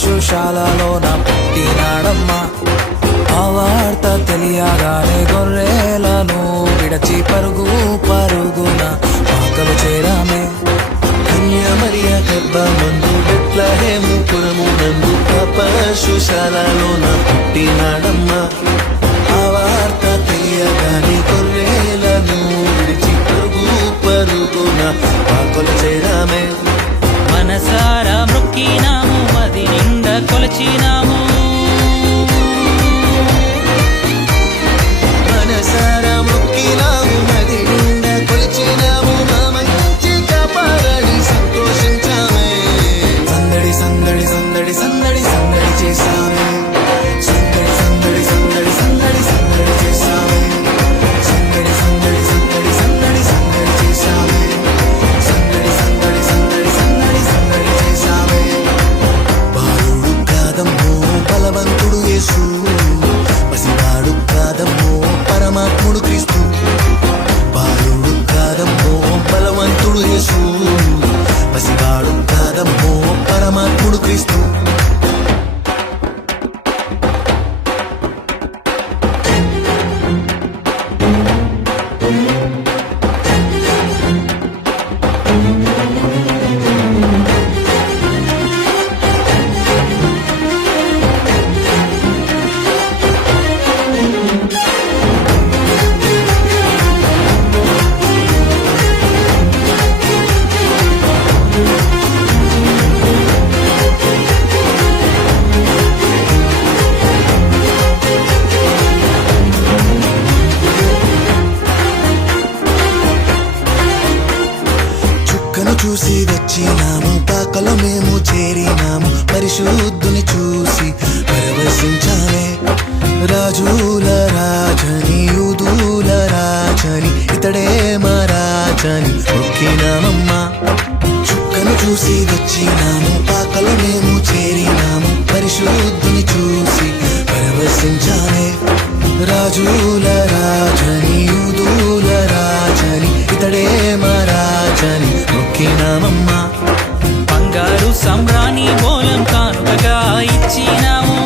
పశుశాలలోన పుట్టినాడమ్మా. ఆ వార్త తెలియగానే గొర్రెలను విడచి పరుగు పరుగున పాకలు చేరామే. కన్యామరియ గర్భమందు బెత్లెహేము పురమునందు ఆ పశుశాలలోన పుట్టినాడమ్మా. ఆ వార్త తెలియగానే గొర్రెలను విడిచి పరుగు పరుగున పాకలు చేరామే. మనసారా మొక్కినాము, మది నిండా కొలచినాము. మనసారా మొక్కినాము, మది నిండా కొలిచినాము. మా మంచి కాపాడని సంతోషించామే. సందడి సందడి సందడి సందడి సందడి చేశామే. సందడి సందడి సందడి సందడి సందడి చేశామే. సందడి సందడి సందడి సందడి సందడి చేశామే. సందడి సందడి సందడి సందడి సందడి చేశామే. బాలుడు కాదమ్మో బలవంతుడు యేసు, పసివాడు కాదమ్మో పరమాత్ముడు క్రీస్తు. బాలుడు కాదమ్మో బలవంతుడు యేసు, పసివాడు కాదమ్మో పరమాత్ముడు క్రీస్తు. చుక్కను చూసి వచ్చినాము, పాకలో మేము చేరినాము. పరిశుద్ధుని చూసి పరవశించాలే. రాజుల రాజని యూదుల రాజని ఇతడే మా రాజని మొక్కినామమ్మా. చుక్కను చూసి వచ్చినాము, పాకలో మేము చేరినాము. పరిశుద్ధుని చూసి పరవశించాలే. రాజుల రాజని యూదుల రాజని ఇతడే మా రాజని మొక్కినామమ్మా. బంగారు సంబ్రాణి బోలం కానుకగా ఇచ్చినాము.